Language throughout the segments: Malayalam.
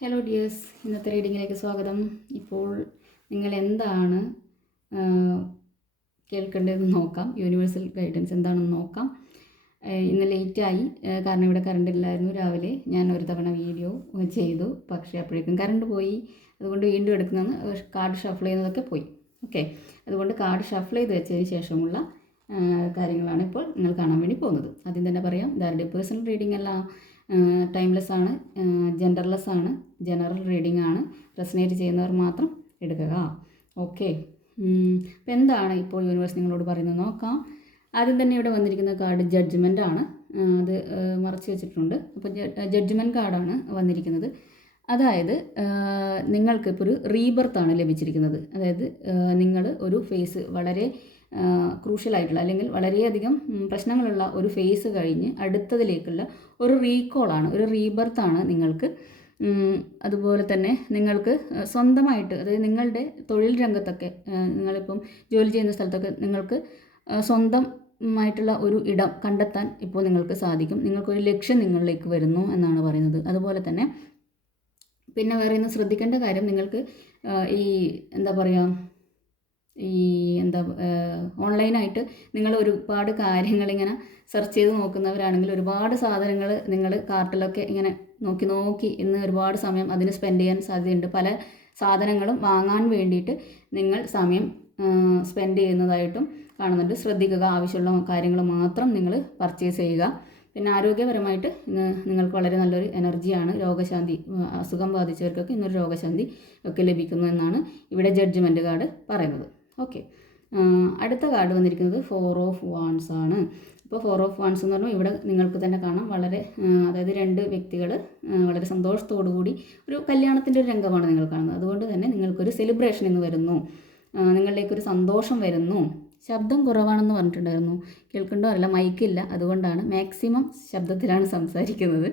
ഹലോ ഡിയേഴ്സ്, ഇന്നത്തെ റീഡിങ്ങിലേക്ക് സ്വാഗതം. ഇപ്പോൾ നിങ്ങൾ എന്താണ് കേൾക്കേണ്ടതെന്ന് നോക്കാം. യൂണിവേഴ്സൽ ഗൈഡൻസ് എന്താണെന്ന് നോക്കാം. ഇന്ന് ലേറ്റായി, കാരണം ഇവിടെ കറണ്ട് ഇല്ലായിരുന്നു. രാവിലെ ഞാൻ ഒരു തവണ വീഡിയോ ചെയ്തു, പക്ഷേ അപ്പോഴേക്കും കറണ്ട് പോയി. അതുകൊണ്ട് വീണ്ടും എടുക്കുന്നതെന്ന് കാർഡ് ഷഫിൾ ചെയ്യുന്നതൊക്കെ പോയി. ഓക്കെ, അതുകൊണ്ട് കാർഡ് ഷഫിൾ ചെയ്ത് വെച്ചതിന് ശേഷമുള്ള കാര്യങ്ങളാണ് ഇപ്പോൾ നിങ്ങൾ കാണാൻ വേണ്ടി പോകുന്നത്. ആദ്യം തന്നെ പറയാം, ഇതാരുടെ പേഴ്സണൽ റീഡിംഗ് അല്ല, ടൈംലെസ് ആണ്, ജെൻഡർലെസ് ആണ്, ജനറൽ റീഡിംഗ് ആണ്. റെസനേറ്റ് ചെയ്യുന്നവർ മാത്രം എടുക്കുക. ഓക്കെ, അപ്പോൾ എന്താണ് ഇപ്പോൾ യൂണിവേഴ്സ് നിങ്ങളോട് പറയുന്നത് നോക്കാം. ആദ്യം തന്നെ ഇവിടെ വന്നിരിക്കുന്ന കാർഡ് ജഡ്ജ്മെൻ്റ് ആണ്. അത് മറച്ചു വെച്ചിട്ടുണ്ട്. അപ്പോൾ ജഡ്ജ്മെൻറ്റ് കാർഡാണ് വന്നിരിക്കുന്നത്. അതായത് നിങ്ങൾക്ക് ഇപ്പോൾ ഒരു റീബർത്താണ് ലഭിച്ചിരിക്കുന്നത്. അതായത് നിങ്ങൾ ഒരു ഫേസ് വളരെ ക്രൂഷ്യലായിട്ടുള്ള അല്ലെങ്കിൽ വളരെയധികം പ്രശ്നങ്ങളുള്ള ഒരു ഫേസ് കഴിഞ്ഞ് അടുത്തതിലേക്കുള്ള ഒരു റീകോളാണ്, ഒരു റീബർത്താണ് നിങ്ങൾക്ക്. അതുപോലെ തന്നെ നിങ്ങൾക്ക് സ്വന്തമായിട്ട്, അതായത് നിങ്ങളുടെ തൊഴിൽ രംഗത്തൊക്കെ, നിങ്ങളിപ്പം ജോലി ചെയ്യുന്ന സ്ഥലത്തൊക്കെ നിങ്ങൾക്ക് സ്വന്തമായിട്ടുള്ള ഒരു ഇടം കണ്ടെത്താൻ ഇപ്പോൾ നിങ്ങൾക്ക് സാധിക്കും. നിങ്ങൾക്കൊരു ലക്ഷ്യം നിങ്ങളിലേക്ക് വരുന്നു എന്നാണ് പറയുന്നത്. അതുപോലെ തന്നെ പിന്നെ വേറെ ഇന്ന് ശ്രദ്ധിക്കേണ്ട കാര്യം, നിങ്ങൾക്ക് ഈ എന്താ പറയുക, ഓൺലൈനായിട്ട് നിങ്ങൾ ഒരുപാട് കാര്യങ്ങളിങ്ങനെ സെർച്ച് ചെയ്ത് നോക്കുന്നവരാണെങ്കിൽ ഒരുപാട് സാധനങ്ങൾ നിങ്ങൾ കാർട്ടിലൊക്കെ ഇങ്ങനെ നോക്കി ഇന്ന് ഒരുപാട് സമയം അതിന് സ്പെൻഡ് ചെയ്യാൻ സാധ്യതയുണ്ട്. പല സാധനങ്ങളും വാങ്ങാൻ വേണ്ടിയിട്ട് നിങ്ങൾ സമയം സ്പെൻഡ് ചെയ്യുന്നതായിട്ടും കാണുന്നുണ്ട്. ശ്രദ്ധിക്കുക, ആവശ്യമുള്ള കാര്യങ്ങൾ മാത്രം നിങ്ങൾ പർച്ചേസ് ചെയ്യുക. പിന്നെ ആരോഗ്യപരമായിട്ട് ഇന്ന് നിങ്ങൾക്ക് വളരെ നല്ലൊരു എനർജിയാണ്. രോഗശാന്തി, അസുഖം ബാധിച്ചവർക്കൊക്കെ ഇന്നൊരു രോഗശാന്തി ഒക്കെ ലഭിക്കുന്നു എന്നാണ് ഇവിടെ ജഡ്ജ്മെൻറ്റ് കാർഡ് പറയുന്നത്. ഓക്കെ, അടുത്ത കാർഡ് വന്നിരിക്കുന്നത് 4 ഓഫ് വാൻഡ്സ് ആണ്. ഇപ്പോൾ 4 ഓഫ് വാൻഡ്സ് എന്ന് പറഞ്ഞാൽ ഇവിടെ നിങ്ങൾക്ക് തന്നെ കാണാം, വളരെ അതായത് 2 വ്യക്തികൾ വളരെ സന്തോഷത്തോടു കൂടി ഒരു കല്യാണത്തിൻ്റെ ഒരു രംഗമാണ് നിങ്ങൾ കാണുന്നത്. അതുകൊണ്ട് തന്നെ നിങ്ങൾക്കൊരു സെലിബ്രേഷൻ ഇന്ന് വരുന്നു, നിങ്ങളിലേക്കൊരു സന്തോഷം വരുന്നു. ശബ്ദം കുറവാണെന്ന് പറഞ്ഞിട്ടുണ്ടായിരുന്നു, കേൾക്കണ്ടോ അറിയില്ല, മൈക്കില്ല, അതുകൊണ്ടാണ് മാക്സിമം ശബ്ദത്തിലാണ് സംസാരിക്കുന്നത്.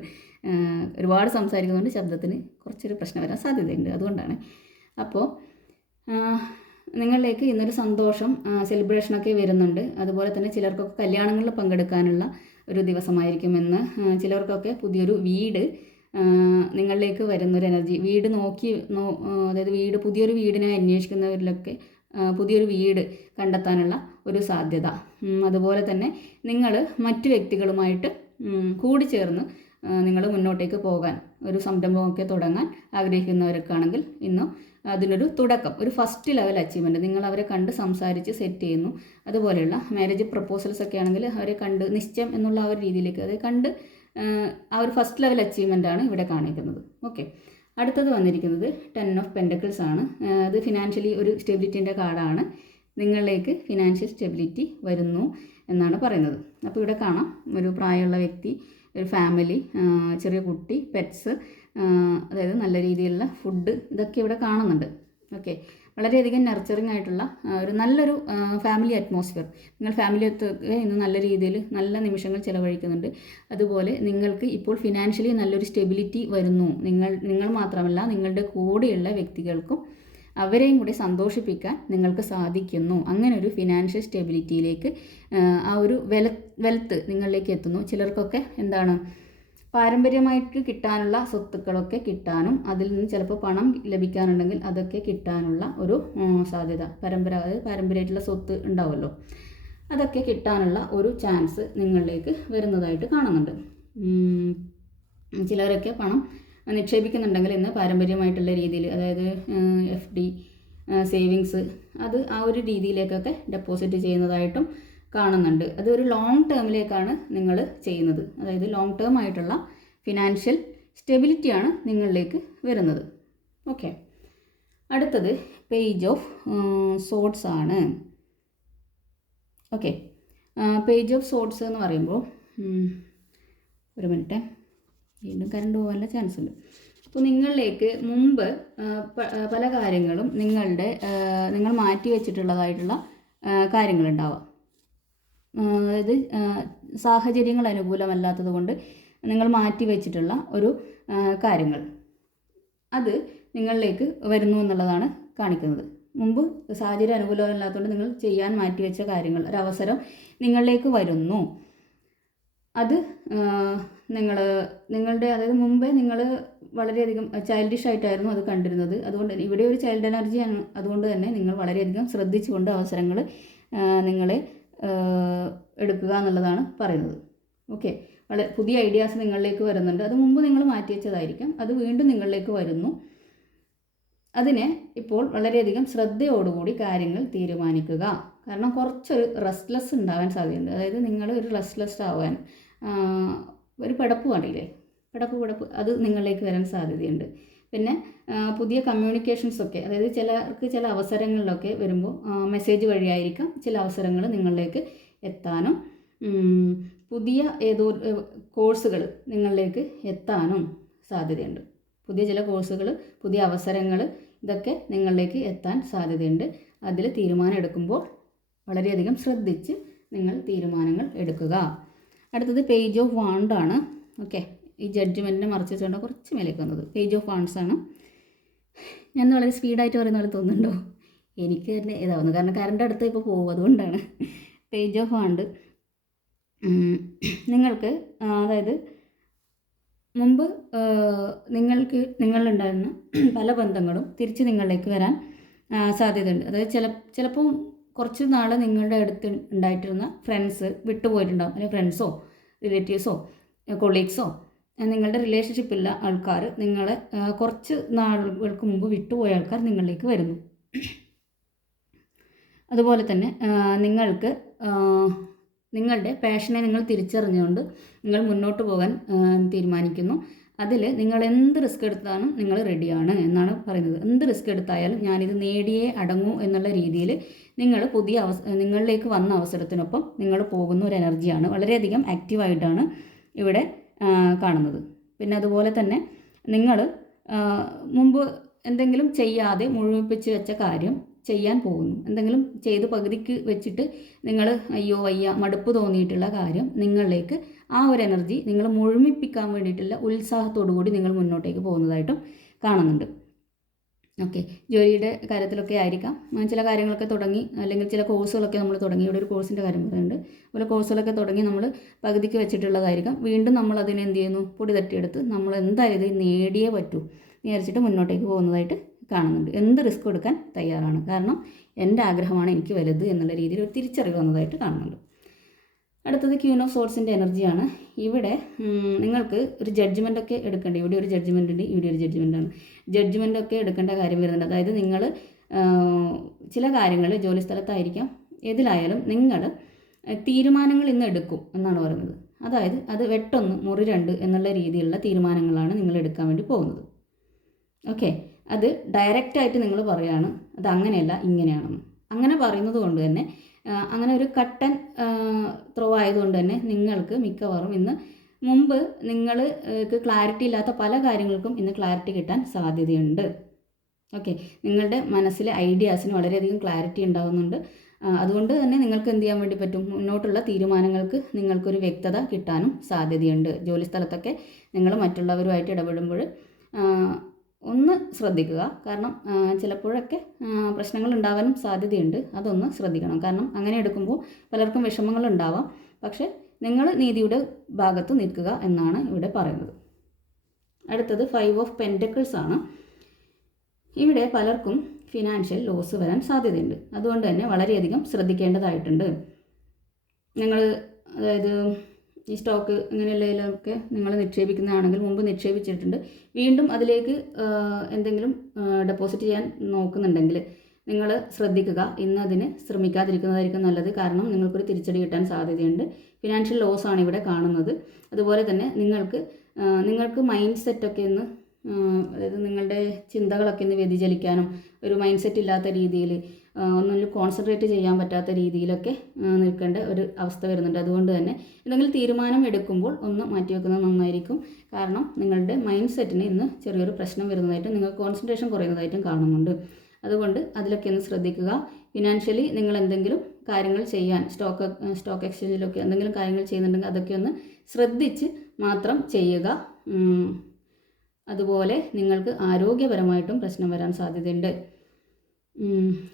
ഒരുപാട് സംസാരിക്കുന്നതുകൊണ്ട് ശബ്ദത്തിന് കുറച്ചൊരു പ്രശ്നം വരാൻ സാധ്യതയുണ്ട്, അതുകൊണ്ടാണ്. അപ്പോൾ നിങ്ങളിലേക്ക് ഇന്നൊരു സന്തോഷം, സെലിബ്രേഷനൊക്കെ വരുന്നുണ്ട്. അതുപോലെ തന്നെ ചിലർക്കൊക്കെ കല്യാണങ്ങളിൽ പങ്കെടുക്കാനുള്ള ഒരു ദിവസമായിരിക്കുമെന്ന്. ചിലർക്കൊക്കെ പുതിയൊരു വീട് നിങ്ങളിലേക്ക് വരുന്നൊരു എനർജി, വീട് അതായത് പുതിയൊരു വീടിനായി അന്വേഷിക്കുന്നവരിലൊക്കെ പുതിയൊരു വീട് കണ്ടെത്താനുള്ള ഒരു സാധ്യത. അതുപോലെ തന്നെ നിങ്ങൾ മറ്റു വ്യക്തികളുമായിട്ട് കൂടിച്ചേർന്ന് നിങ്ങൾ മുന്നോട്ടേക്ക് പോകാൻ, ഒരു സംരംഭമൊക്കെ തുടങ്ങാൻ ആഗ്രഹിക്കുന്നവർക്കാണെങ്കിൽ ഇന്ന് അതിനൊരു തുടക്കം, ഒരു ഫസ്റ്റ് ലെവൽ അച്ചീവ്മെൻറ്റ്, നിങ്ങൾ അവരെ കണ്ട് സംസാരിച്ച് സെറ്റ് ചെയ്യുന്നു. അതുപോലെയുള്ള മാരേജ് പ്രപ്പോസൽസ് ഒക്കെ ആണെങ്കിൽ അവരെ കണ്ട് നിശ്ചയം എന്നുള്ള ആ ഒരു രീതിയിലേക്ക് അത് കണ്ട് ആ ഒരു ഫസ്റ്റ് ലെവൽ അച്ചീവ്മെൻ്റ് ആണ് ഇവിടെ കാണിക്കുന്നത്. ഓക്കെ, അടുത്തത് വന്നിരിക്കുന്നത് 10 ഓഫ് പെൻറ്റക്കിൾസ് ആണ്. അത് ഫിനാൻഷ്യലി ഒരു സ്റ്റെബിലിറ്റീൻ്റെ കാർഡാണ്. നിങ്ങളിലേക്ക് ഫിനാൻഷ്യൽ സ്റ്റെബിലിറ്റി വരുന്നു എന്നാണ് പറയുന്നത്. അപ്പോൾ ഇവിടെ കാണാം, ഒരു പ്രായമുള്ള വ്യക്തി, ഒരു ഫാമിലി, ചെറിയ കുട്ടി, പെറ്റ്സ്, അതായത് നല്ല രീതിയിലുള്ള ഫുഡ്, ഇതൊക്കെ ഇവിടെ കാണുന്നുണ്ട്. ഓക്കെ, വളരെയധികം നർച്ചറിങ് ആയിട്ടുള്ള ഒരു നല്ലൊരു ഫാമിലി അറ്റ്മോസ്ഫിയർ. നിങ്ങൾ ഫാമിലിയൊക്കെ ഇന്ന് നല്ല രീതിയിൽ നല്ല നിമിഷങ്ങൾ ചിലവഴിക്കുന്നുണ്ട്. അതുപോലെ നിങ്ങൾക്ക് ഇപ്പോൾ ഫിനാൻഷ്യലി നല്ലൊരു സ്റ്റെബിലിറ്റി വരുന്നു. നിങ്ങൾ മാത്രമല്ല, നിങ്ങളുടെ കൂടെയുള്ള വ്യക്തികൾക്കും അവരെയും കൂടി സന്തോഷിപ്പിക്കാൻ നിങ്ങൾക്ക് സാധിക്കുന്നു. അങ്ങനെ ഒരു ഫിനാൻഷ്യൽ സ്റ്റെബിലിറ്റിയിലേക്ക്, ആ ഒരു വെൽത്ത് നിങ്ങളിലേക്ക് എത്തുന്നു. ചിലർക്കൊക്കെ എന്താണ്, പാരമ്പര്യമായിട്ട് കിട്ടാനുള്ള സ്വത്തുക്കളൊക്കെ കിട്ടാനും അതിൽ നിന്ന് ചിലപ്പോൾ പണം ലഭിക്കാനുണ്ടെങ്കിൽ അതൊക്കെ കിട്ടാനുള്ള ഒരു സാധ്യത, പാരമ്പര്യമായിട്ടുള്ള സ്വത്ത് ഉണ്ടാവുമല്ലോ, അതൊക്കെ കിട്ടാനുള്ള ഒരു ചാൻസ് നിങ്ങളിലേക്ക് വരുന്നതായിട്ട് കാണുന്നുണ്ട്. ചിലരൊക്കെ പണം നിക്ഷേപിക്കുന്നുണ്ടെങ്കിൽ ഇന്ന് പാരമ്പര്യമായിട്ടുള്ള രീതിയിൽ, അതായത് FD, സേവിങ്സ്, അത് ആ ഒരു രീതിയിലേക്കൊക്കെ ഡെപ്പോസിറ്റ് ചെയ്യുന്നതായിട്ടും കാണുന്നുണ്ട്. അതൊരു ലോങ് ടേമിലേക്കാണ് നിങ്ങൾ ചെയ്യുന്നത്. അതായത് ലോങ് ടേം ആയിട്ടുള്ള ഫിനാൻഷ്യൽ സ്റ്റെബിലിറ്റിയാണ് നിങ്ങളിലേക്ക് വരുന്നത്. ഓക്കെ, അടുത്തത് പേജ് ഓഫ് സോഡ്സ് ആണ്. ഓക്കെ, പേജ് ഓഫ് സോഡ്സ് എന്ന് പറയുമ്പോൾ, ഒരു മിനിറ്റ്, വീണ്ടും കറണ്ട് പോകാനുള്ള ചാൻസ് ഉണ്ട്. അപ്പോൾ നിങ്ങളിലേക്ക് മുമ്പ് പല കാര്യങ്ങളും നിങ്ങൾ മാറ്റി വെച്ചിട്ടുള്ളതായിട്ടുള്ള കാര്യങ്ങളുണ്ടാവാം. അതായത് സാഹചര്യങ്ങൾ അനുകൂലമല്ലാത്തത് കൊണ്ട് നിങ്ങൾ മാറ്റി വെച്ചിട്ടുള്ള ഒരു കാര്യങ്ങൾ, അത് നിങ്ങളിലേക്ക് വരുന്നു എന്നുള്ളതാണ് കാണിക്കുന്നത്. മുമ്പ് സാഹചര്യം അനുകൂലമല്ലാത്തതുകൊണ്ട് നിങ്ങൾ ചെയ്യാൻ മാറ്റിവെച്ച കാര്യങ്ങൾ, ഒരവസരം നിങ്ങളിലേക്ക് വരുന്നു. അത് നിങ്ങൾ നിങ്ങളുടെ അതായത് മുമ്പേ നിങ്ങൾ വളരെയധികം ചൈൽഡിഷ് ആയിട്ടായിരുന്നു അത് കണ്ടിരുന്നത്. അതുകൊണ്ട് തന്നെ ഇവിടെ ഒരു ചൈൽഡ് എനർജിയാണ്. അതുകൊണ്ട് തന്നെ നിങ്ങൾ വളരെയധികം ശ്രദ്ധിച്ചുകൊണ്ട് അവസരങ്ങൾ നിങ്ങളെ എടുക്കുക എന്നുള്ളതാണ് പറയുന്നത്. ഓക്കെ, വളരെ പുതിയ ഐഡിയാസ് നിങ്ങളിലേക്ക് വരുന്നുണ്ട്. അത് മുമ്പ് നിങ്ങൾ മാറ്റി വെച്ചതായിരിക്കാം, അത് വീണ്ടും നിങ്ങളിലേക്ക് വരുന്നു. അതിനെ ഇപ്പോൾ വളരെയധികം ശ്രദ്ധയോടുകൂടി കാര്യങ്ങൾ തീരുമാനിക്കുക. കാരണം കുറച്ചൊരു റെസ്റ്റ്ലെസ് ഉണ്ടാവാൻ സാധ്യതയുണ്ട്. അതായത് നിങ്ങൾ ഒരു റെസ്റ്റ്ലെസ് ആവാൻ ഒരു പിടപ്പ് പാടില്ലേ, പിടപ്പ് അത് നിങ്ങളിലേക്ക് വരാൻ സാധ്യതയുണ്ട്. പിന്നെ പുതിയ കമ്മ്യൂണിക്കേഷൻസൊക്കെ, അതായത് ചിലർക്ക് ചില അവസരങ്ങളിലൊക്കെ വരുമ്പോൾ മെസ്സേജ് വഴിയായിരിക്കാം ചില അവസരങ്ങൾ നിങ്ങളിലേക്ക് എത്താനും പുതിയ ഏതോ കോഴ്സുകൾ നിങ്ങളിലേക്ക് എത്താനും സാധ്യതയുണ്ട്. പുതിയ ചില കോഴ്സുകൾ, പുതിയ അവസരങ്ങൾ, ഇതൊക്കെ നിങ്ങളിലേക്ക് എത്താൻ സാധ്യതയുണ്ട്. അതിൽ തീരുമാനം എടുക്കുമ്പോൾ വളരെയധികം ശ്രദ്ധിച്ച് നിങ്ങൾ തീരുമാനങ്ങൾ എടുക്കുക. അടുത്തത് പേജ് ഓഫ് വാണ്ട് ആണ്. ഓക്കെ, ഈ ജഡ്ജ്മെൻറ്റിനെ മറച്ച് വെച്ചുകൊണ്ട് കുറച്ച് മേലേക്ക് വന്നത് പേജ് ഓഫ് വാണ്ട്സ് ആണ്. ഞാൻ വളരെ സ്പീഡായിട്ട് പറയുന്ന പോലെ തോന്നുന്നുണ്ടോ? എനിക്ക് തന്നെ ഇതാവുന്നു, കാരണം കറണ്ട് അടുത്ത് ഇപ്പോൾ പോകും, അതുകൊണ്ടാണ്. പേജ് ഓഫ് വാണ്ട് നിങ്ങൾക്ക് അതായത് മുമ്പ് നിങ്ങളുണ്ടായിരുന്ന പല ബന്ധങ്ങളും തിരിച്ച് നിങ്ങളിലേക്ക് വരാൻ സാധ്യതയുണ്ട്. അതായത് ചിലപ്പോൾ കുറച്ച് നാൾ നിങ്ങളുടെ അടുത്ത് ഉണ്ടായിട്ടിരുന്ന ഫ്രണ്ട്സ് വിട്ടുപോയിട്ടുണ്ടാകും, അല്ലെങ്കിൽ ഫ്രണ്ട്സോ റിലേറ്റീവ്സോ കൊളീഗ്സോ നിങ്ങളുടെ റിലേഷൻഷിപ്പുള്ള ആൾക്കാർ നിങ്ങളെ കുറച്ച് നാളുകൾക്ക് മുമ്പ് വിട്ടുപോയ ആൾക്കാർ നിങ്ങളിലേക്ക് വരുന്നു. അതുപോലെ തന്നെ നിങ്ങൾക്ക് നിങ്ങളുടെ പാഷനെ നിങ്ങൾ തിരിച്ചറിഞ്ഞുകൊണ്ട് നിങ്ങൾ മുന്നോട്ട് പോകാൻ തീരുമാനിക്കുന്നു. അതിൽ നിങ്ങൾ എന്ത് റിസ്ക് എടുത്താലും നിങ്ങൾ റെഡിയാണ് എന്നാണ് പറയുന്നത്. എന്ത് റിസ്ക് എടുത്തായാലും ഞാനിത് നേടിയേ അടങ്ങൂ എന്നുള്ള രീതിയിൽ നിങ്ങൾ നിങ്ങളിലേക്ക് വന്ന അവസരത്തിനൊപ്പം നിങ്ങൾ പോകുന്ന ഒരു എനർജിയാണ്. വളരെയധികം ആക്റ്റീവായിട്ടാണ് ഇവിടെ കാണുന്നത്. പിന്നെ അതുപോലെ തന്നെ നിങ്ങൾ മുമ്പ് എന്തെങ്കിലും ചെയ്യാതെ മുഴുമിപ്പിച്ച് വെച്ച കാര്യം ചെയ്യാൻ പോകുന്നു. എന്തെങ്കിലും ചെയ്ത് പകുതിക്ക് വെച്ചിട്ട് നിങ്ങൾ അയ്യോ വയ്യ മടുപ്പ് തോന്നിയിട്ടുള്ള കാര്യം നിങ്ങളിലേക്ക് ആ ഒരു എനർജി നിങ്ങൾ മുഴുമിപ്പിക്കാൻ വേണ്ടിയിട്ടുള്ള ഉത്സാഹത്തോടു കൂടി നിങ്ങൾ മുന്നോട്ടേക്ക് പോകുന്നതായിട്ടും കാണുന്നുണ്ട്. ഓക്കെ, ജോലിയുടെ കാര്യത്തിലൊക്കെ ആയിരിക്കാം. ചില കാര്യങ്ങളൊക്കെ തുടങ്ങി, അല്ലെങ്കിൽ ചില കോഴ്സുകളൊക്കെ നമ്മൾ തുടങ്ങി. ഇവിടെ ഒരു കോഴ്സിൻ്റെ കാര്യം പറയുന്നുണ്ട്. അതുപോലെ കോഴ്സുകളൊക്കെ തുടങ്ങി നമ്മൾ പകുതിക്ക് വെച്ചിട്ടുള്ളതായിരിക്കാം. വീണ്ടും നമ്മൾ അതിനെ എന്ത് ചെയ്യുന്നു, പൊടി തട്ടിയെടുത്ത് നമ്മൾ എന്തായാലും ഇത് നേടിയേ പറ്റൂ വിചാരിച്ചിട്ട് മുന്നോട്ടേക്ക് പോകുന്നതായിട്ട് കാണുന്നുണ്ട്. എന്ത് റിസ്ക് എടുക്കാൻ തയ്യാറാണ്, കാരണം എൻ്റെ ആഗ്രഹമാണ് എനിക്ക് വലുത് എന്നുള്ള രീതിയിൽ ഒരു തിരിച്ചറിവ് വന്നതായിട്ട് കാണുന്നുണ്ട്. അടുത്തത് ക്യൂൻ ഓഫ് സോർട്സിൻ്റെ എനർജിയാണ്. ഇവിടെ നിങ്ങൾക്ക് ഒരു ജഡ്ജ്മെൻ്റൊക്കെ എടുക്കേണ്ടി, ഇവിടെ ഒരു ജഡ്ജ്മെൻ്റ് ഉണ്ട്, ഇവിടെ ഒരു ജഡ്ജ്മെൻ്റാണ്. ജഡ്ജ്മെൻ്റൊക്കെ എടുക്കേണ്ട കാര്യം വരുന്നുണ്ട്. അതായത് നിങ്ങൾ ചില കാര്യങ്ങൾ ജോലി സ്ഥലത്തായിരിക്കാം, ഏതിലായാലും നിങ്ങൾ തീരുമാനങ്ങൾ ഇന്ന് എടുക്കും എന്നാണ് പറയുന്നത്. അതായത് അത് വെട്ടൊന്ന് മുറി രണ്ട് എന്നുള്ള രീതിയിലുള്ള തീരുമാനങ്ങളാണ് നിങ്ങൾ എടുക്കാൻ വേണ്ടി പോകുന്നത്. ഓക്കെ, അത് ഡയറക്റ്റായിട്ട് നിങ്ങൾ പറയുകയാണ് അത് അങ്ങനെയല്ല ഇങ്ങനെയാണെന്ന്. അങ്ങനെ പറയുന്നത് കൊണ്ട് തന്നെ അങ്ങനെ ഒരു കട്ടൻ ത്രോ ആയതുകൊണ്ട് തന്നെ നിങ്ങൾക്ക് മിക്കവാറും ഇന്ന് മുമ്പ് നിങ്ങൾക്ക് ക്ലാരിറ്റി ഇല്ലാത്ത പല കാര്യങ്ങൾക്കും ഇന്ന് ക്ലാരിറ്റി കിട്ടാൻ സാധ്യതയുണ്ട്. ഓക്കെ, നിങ്ങളുടെ മനസ്സിലെ ഐഡിയാസിന് വളരെയധികം ക്ലാരിറ്റി ഉണ്ടാകുന്നുണ്ട്. അതുകൊണ്ട് തന്നെ നിങ്ങൾക്ക് എന്ത് ചെയ്യാൻ വേണ്ടി പറ്റും, മുന്നോട്ടുള്ള തീരുമാനങ്ങൾക്ക് നിങ്ങൾക്കൊരു വ്യക്തത കിട്ടാനും സാധ്യതയുണ്ട്. ജോലി സ്ഥലത്തൊക്കെ നിങ്ങൾ മറ്റുള്ളവരുമായിട്ട് ഇടപെടുമ്പോൾ ഒന്ന് ശ്രദ്ധിക്കുക. കാരണം ചിലപ്പോഴൊക്കെ പ്രശ്നങ്ങൾ ഉണ്ടാവാനും സാധ്യതയുണ്ട്. അതൊന്ന് ശ്രദ്ധിക്കണം. കാരണം അങ്ങനെ എടുക്കുമ്പോൾ പലർക്കും വിഷമങ്ങളുണ്ടാവാം. പക്ഷേ നിങ്ങൾ നീതിയുടെ ഭാഗത്ത് നിൽക്കുക എന്നാണ് ഇവിടെ പറയുന്നത്. അടുത്തത് 5 ഓഫ് പെൻറ്റക്കിൾസ് ആണ്. ഇവിടെ പലർക്കും ഫിനാൻഷ്യൽ ലോസ് വരാൻ സാധ്യതയുണ്ട്. അതുകൊണ്ട് തന്നെ വളരെയധികം ശ്രദ്ധിക്കേണ്ടതായിട്ടുണ്ട്. നിങ്ങൾ അതായത് ഈ സ്റ്റോക്ക് ഇങ്ങനെയുള്ളതിലൊക്കെ നിങ്ങൾ നിക്ഷേപിക്കുന്നതാണെങ്കിൽ മുമ്പ് നിക്ഷേപിച്ചിട്ടുണ്ട്, വീണ്ടും അതിലേക്ക് എന്തെങ്കിലും ഡെപ്പോസിറ്റ് ചെയ്യാൻ നോക്കുന്നുണ്ടെങ്കിൽ നിങ്ങൾ ശ്രദ്ധിക്കുക. ഇന്ന് അതിന് ശ്രമിക്കാതിരിക്കുന്നതായിരിക്കും നല്ലത്. കാരണം നിങ്ങൾക്കൊരു തിരിച്ചടി കിട്ടാൻ സാധ്യതയുണ്ട്. ഫിനാൻഷ്യൽ ലോസ് ആണ് ഇവിടെ കാണുന്നത്. അതുപോലെ തന്നെ നിങ്ങൾക്ക് മൈൻഡ് സെറ്റൊക്കെ ഒന്ന് അതായത് നിങ്ങളുടെ ചിന്തകളൊക്കെ ഒന്ന് വ്യതിചലിക്കാനും ഒരു മൈൻഡ് സെറ്റ് ഇല്ലാത്ത രീതിയിൽ ഒന്നും കോൺസെൻട്രേറ്റ് ചെയ്യാൻ പറ്റാത്ത രീതിയിലൊക്കെ നിൽക്കേണ്ട ഒരു അവസ്ഥ വരുന്നുണ്ട്. അതുകൊണ്ട് തന്നെ എന്തെങ്കിലും തീരുമാനം എടുക്കുമ്പോൾ ഒന്ന് മാറ്റിവെക്കുന്നത് നന്നായിരിക്കും. കാരണം നിങ്ങളുടെ മൈൻഡ് സെറ്റിന് ഇന്ന് ചെറിയൊരു പ്രശ്നം വരുന്നതായിട്ടും നിങ്ങൾക്ക് കോൺസെൻട്രേഷൻ കുറയുന്നതായിട്ടും കാണുന്നുണ്ട്. അതുകൊണ്ട് അതിലൊക്കെ ഒന്ന് ശ്രദ്ധിക്കുക. ഫിനാൻഷ്യലി നിങ്ങൾ എന്തെങ്കിലും കാര്യങ്ങൾ ചെയ്യാൻ സ്റ്റോക്ക് എക്സ്ചേഞ്ചിലൊക്കെ എന്തെങ്കിലും കാര്യങ്ങൾ ചെയ്യുന്നുണ്ടെങ്കിൽ അതൊക്കെ ഒന്ന് ശ്രദ്ധിച്ച് മാത്രം ചെയ്യുക. അതുപോലെ നിങ്ങൾക്ക് ആരോഗ്യപരമായിട്ടും പ്രശ്നം വരാൻ സാധ്യതയുണ്ട്.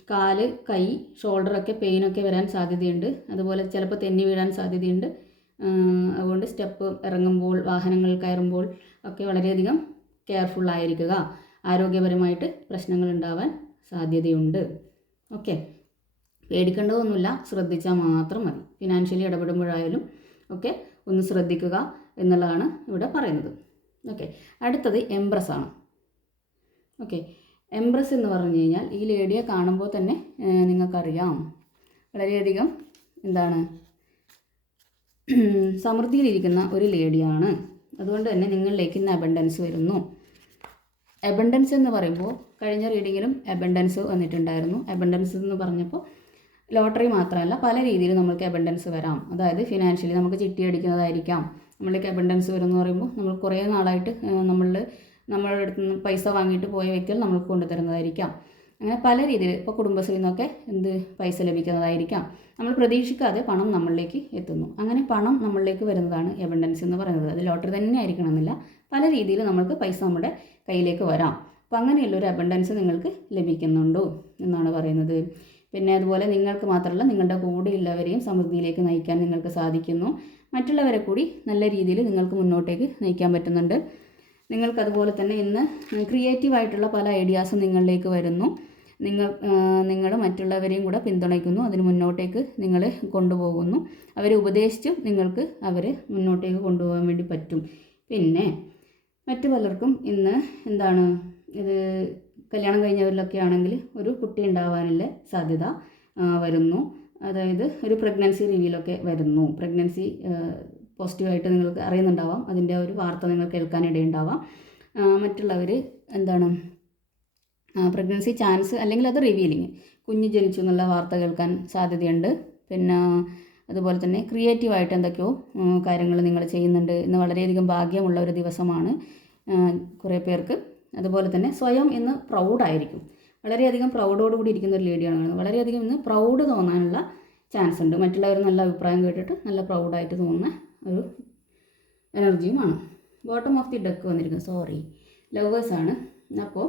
കാല്, കൈ, ഷോൾഡറൊക്കെ പെയിനൊക്കെ വരാൻ സാധ്യതയുണ്ട്. അതുപോലെ ചിലപ്പോൾ തെന്നി വീഴാൻ സാധ്യതയുണ്ട്. അതുകൊണ്ട് സ്റ്റെപ്പ് ഇറങ്ങുമ്പോൾ, വാഹനങ്ങൾ കയറുമ്പോൾ ഒക്കെ വളരെയധികം കെയർഫുള്ളായിരിക്കുക. ആരോഗ്യപരമായിട്ട് പ്രശ്നങ്ങൾ ഉണ്ടാവാൻ സാധ്യതയുണ്ട്. ഓക്കെ, പേടിക്കേണ്ടതൊന്നുമില്ല, ശ്രദ്ധിച്ചാൽ മാത്രം മതി. ഫിനാൻഷ്യലി ഇടപെടുമ്പോഴായാലും ഒക്കെ ഒന്ന് ശ്രദ്ധിക്കുക എന്നുള്ളതാണ് ഇവിടെ പറയുന്നത്. ഓക്കെ, അടുത്തത് എംപ്രസ് ആണ്. ഓക്കെ, എംപ്രസ് എന്ന് പറഞ്ഞു കഴിഞ്ഞാൽ ഈ ലേഡിയെ കാണുമ്പോൾ തന്നെ നിങ്ങൾക്കറിയാം വളരെയധികം എന്താണ് സമൃദ്ധിയിലിരിക്കുന്ന ഒരു ലേഡിയാണ്. അതുകൊണ്ട് തന്നെ നിങ്ങളിലേക്ക് ഇന്ന് അബണ്ടൻസ് വരുന്നു. അബണ്ടൻസ് എന്ന് പറയുമ്പോൾ കഴിഞ്ഞ റീഡിങ്ങിലും അബണ്ടൻസ് വന്നിട്ടുണ്ടായിരുന്നു. അബണ്ടൻസ് എന്ന് പറഞ്ഞപ്പോൾ ലോട്ടറി മാത്രമല്ല, പല രീതിയിൽ നമുക്ക് അബണ്ടൻസ് വരാം. അതായത് ഫിനാൻഷ്യലി നമുക്ക് ചിട്ടി അടിക്കുന്നതായിരിക്കാം. നമ്മളിലേക്ക് അബണ്ടൻസ് വരുമെന്ന് പറയുമ്പോൾ നമ്മൾ കുറേ നാളായിട്ട് നമ്മളുടെ അടുത്ത് നിന്ന് പൈസ വാങ്ങിയിട്ട് പോയ വ്യക്തികൾ നമ്മൾക്ക് കൊണ്ടുതരുന്നതായിരിക്കാം. അങ്ങനെ പല രീതിയിൽ ഇപ്പോൾ കുടുംബശ്രീയിൽ നിന്നൊക്കെ പൈസ ലഭിക്കുന്നതായിരിക്കാം. നമ്മൾ പ്രതീക്ഷിക്കാതെ പണം നമ്മളിലേക്ക് എത്തുന്നു. അങ്ങനെ പണം നമ്മളിലേക്ക് വരുന്നതാണ് അബണ്ടൻസ് എന്ന് പറയുന്നത്. അത് ലോട്ടറി തന്നെ ആയിരിക്കണമെന്നില്ല, പല രീതിയിൽ നമുക്ക് പൈസ നമ്മുടെ കയ്യിലേക്ക് വരാം. അപ്പോൾ അങ്ങനെയുള്ളൊരു അബണ്ടൻസ് നിങ്ങൾക്ക് ലഭിക്കുന്നുണ്ടോ എന്നാണ് പറയുന്നത്. പിന്നെ അതുപോലെ നിങ്ങൾക്ക് മാത്രമല്ല, നിങ്ങളുടെ കൂടെയുള്ളവരെയും സമൃദ്ധിയിലേക്ക് നയിക്കാൻ നിങ്ങൾക്ക് സാധിക്കുന്നു. മറ്റുള്ളവരെ കൂടി നല്ല രീതിയിൽ നിങ്ങൾക്ക് മുന്നോട്ടേക്ക് നയിക്കാൻ പറ്റുന്നുണ്ട്. നിങ്ങൾക്കതുപോലെ തന്നെ ഇന്ന് ക്രിയേറ്റീവായിട്ടുള്ള പല ഐഡിയാസും നിങ്ങളിലേക്ക് വരുന്നു. നിങ്ങൾ മറ്റുള്ളവരെയും കൂടെ പിന്തുണയ്ക്കുന്നു, അതിന് മുന്നോട്ടേക്ക് നിങ്ങൾ കൊണ്ടുപോകുന്നു. അവരെ ഉപദേശിച്ചും നിങ്ങൾക്ക് അവരെ മുന്നോട്ടേക്ക് കൊണ്ടുപോകാൻ വേണ്ടി പറ്റും. പിന്നെ മറ്റു പലർക്കും ഇന്ന് ഇത് കല്യാണം കഴിഞ്ഞവരിലൊക്കെ ആണെങ്കിൽ ഒരു കുട്ടി ഉണ്ടാവാനുള്ള സാധ്യത വരുന്നു. അതായത് ഒരു പ്രഗ്നൻസി റിവീലൊക്കെ വരുന്നു. പ്രഗ്നൻസി പോസിറ്റീവായിട്ട് നിങ്ങൾക്ക് അറിയുന്നുണ്ടാവാം, അതിൻ്റെ ഒരു വാർത്ത നിങ്ങൾ കേൾക്കാനിടയുണ്ടാവാം. മറ്റുള്ളവർ പ്രഗ്നൻസി ചാൻസ് അല്ലെങ്കിൽ അത് റിവീലിങ്, കുഞ്ഞ് ജനിച്ചു എന്നുള്ള വാർത്ത കേൾക്കാൻ സാധ്യതയുണ്ട്. പിന്നെ അതുപോലെ തന്നെ ക്രിയേറ്റീവായിട്ട് എന്തൊക്കെയോ കാര്യങ്ങൾ നിങ്ങൾ ചെയ്യുന്നുണ്ട്. ഇന്ന് വളരെയധികം ഭാഗ്യമുള്ള ഒരു ദിവസമാണ് കുറേ പേർക്ക്. അതുപോലെ തന്നെ സ്വയം ഇന്ന് പ്രൗഡായിരിക്കും, വളരെയധികം പ്രൗഡോടുകൂടി ഇരിക്കുന്ന ഒരു ലേഡിയാണ്. വളരെയധികം ഇന്ന് പ്രൗഡ് തോന്നാനുള്ള ചാൻസ് ഉണ്ട്. മറ്റുള്ളവർ നല്ല അഭിപ്രായം കേട്ടിട്ട് നല്ല പ്രൗഡായിട്ട് തോന്നുന്ന ഒരു എനർജിയുമാണ്. ബോട്ടം ഓഫ് ദി ഡെക്ക് വന്നിരിക്കുന്നത് ലവേഴ്സാണ്. അപ്പോൾ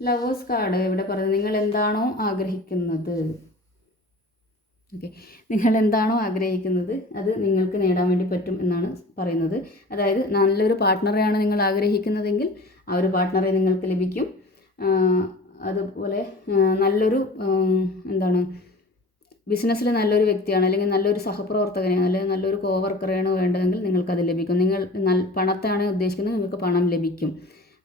ലവേഴ്സ് കാർഡ് ഇവിടെ പറയുന്നത് നിങ്ങൾ എന്താണോ ആഗ്രഹിക്കുന്നത്, ഓക്കെ, നിങ്ങൾ എന്താണോ ആഗ്രഹിക്കുന്നത് അത് നിങ്ങൾക്ക് നേടാൻ വേണ്ടി പറ്റും എന്നാണ് പറയുന്നത്. അതായത് നല്ലൊരു പാർട്ട്ണറെയാണ് നിങ്ങൾ ആഗ്രഹിക്കുന്നതെങ്കിൽ ആ ഒരു പാർട്ട്ണറെ നിങ്ങൾക്ക് ലഭിക്കും. അതുപോലെ നല്ലൊരു ബിസിനസ്സിൽ നല്ലൊരു വ്യക്തിയാണ്, അല്ലെങ്കിൽ നല്ലൊരു സഹപ്രവർത്തകനെയാണ്, അല്ലെങ്കിൽ നല്ലൊരു കോവർക്കറെയാണ് വേണ്ടതെങ്കിൽ നിങ്ങൾക്കത് ലഭിക്കും. നിങ്ങൾ പണത്താണ് ഉദ്ദേശിക്കുന്നത്, നിങ്ങൾക്ക് പണം ലഭിക്കും.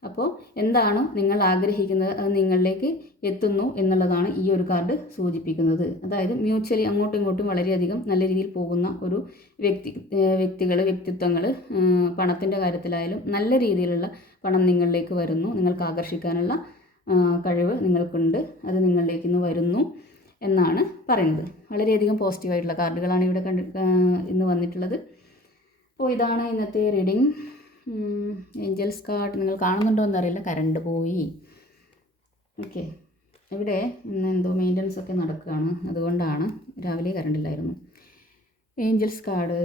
അപ്പോൾ എന്താണോ നിങ്ങൾ ആഗ്രഹിക്കുന്നത് അത് നിങ്ങളിലേക്ക് എത്തുന്നു എന്നുള്ളതാണ് ഈ ഒരു കാർഡ് സൂചിപ്പിക്കുന്നത്. അതായത് മ്യൂച്വലി അങ്ങോട്ടും ഇങ്ങോട്ടും വളരെയധികം നല്ല രീതിയിൽ പോകുന്ന ഒരു വ്യക്തിത്വങ്ങൾ പണത്തിൻ്റെ കാര്യത്തിലായാലും നല്ല രീതിയിലുള്ള പണം നിങ്ങളിലേക്ക് വരുന്നു. നിങ്ങൾക്ക് ആകർഷിക്കാനുള്ള കഴിവ് നിങ്ങൾക്കുണ്ട്, അത് നിങ്ങളിലേക്ക് ഇന്ന് വരുന്നു എന്നാണ് പറയുന്നത്. വളരെയധികം പോസിറ്റീവായിട്ടുള്ള കാർഡുകളാണ് ഇവിടെ ഇന്ന് വന്നിട്ടുള്ളത്. അപ്പോൾ ഇതാണ് ഇന്നത്തെ റീഡിങ്. ഏഞ്ചൽസ് കാർഡ് നിങ്ങൾ കാണുന്നുണ്ടോ എന്നറിയില്ല, കറണ്ട് പോയി. ഓക്കെ, ഇവിടെ ഇന്ന് എന്തോ മെയിൻ്റനൻസ് ഒക്കെ നടക്കുകയാണ്, അതുകൊണ്ടാണ് രാവിലെ കറണ്ടില്ലായിരുന്നു. ഏഞ്ചൽസ് കാർഡ്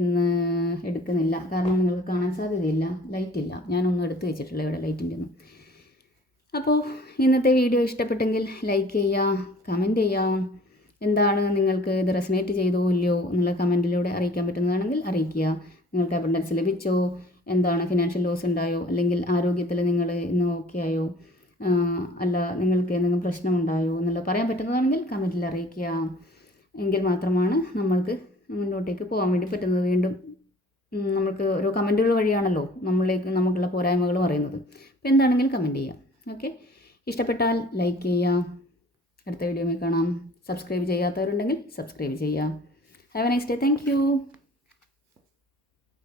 ഇന്ന് എടുക്കുന്നില്ല, കാരണം നിങ്ങൾക്ക് കാണാൻ സാധ്യതയില്ല, ലൈറ്റില്ല. ഞാനൊന്നും എടുത്തു വെച്ചിട്ടില്ല ഇവിടെ ലൈറ്റിൻ്റെ ഒന്നും. അപ്പോൾ ഇന്നത്തെ വീഡിയോ ഇഷ്ടപ്പെട്ടെങ്കിൽ ലൈക്ക് ചെയ്യുക, കമൻറ്റ് ചെയ്യുക. എന്താണ് നിങ്ങൾക്ക് ഇത് റെസനേറ്റ് ചെയ്തോ ഇല്ലയോ എന്നുള്ള കമൻറ്റിലൂടെ അറിയിക്കാൻ പറ്റുന്നതാണെങ്കിൽ അറിയിക്കുക. നിങ്ങൾക്ക് അബണ്ടൻസ് ലഭിച്ചോ, എന്താണ് ഫിനാൻഷ്യൽ ലോസ് ഉണ്ടായോ, അല്ലെങ്കിൽ ആരോഗ്യത്തിൽ നിങ്ങൾ ഇന്ന് ഓക്കെ ആയോ, അല്ല നിങ്ങൾക്ക് എന്തെങ്കിലും പ്രശ്നമുണ്ടായോ എന്നുള്ളത് പറയാൻ പറ്റുന്നതാണെങ്കിൽ കമൻറ്റിൽ അറിയിക്കുക. എങ്കിൽ മാത്രമാണ് നമ്മൾക്ക് മുന്നോട്ടേക്ക് പോകാൻ വേണ്ടി പറ്റുന്നത്. വീണ്ടും നമുക്ക് ഓരോ കമൻറ്റുകൾ വഴിയാണല്ലോ നമുക്കുള്ള പോരായ്മകളും അറിയുന്നത്. അപ്പോൾ എന്താണെങ്കിലും കമൻറ്റ് ചെയ്യാം. ഓക്കെ, ഇഷ്ടപ്പെട്ടാൽ ലൈക്ക് ചെയ്യുക. അടുത്ത വീഡിയോയിൽ കാണാം. സബ്സ്ക്രൈബ് ചെയ്യാത്തവരുണ്ടെങ്കിൽ സബ്സ്ക്രൈബ് ചെയ്യുക. Have A nice day. Thank you.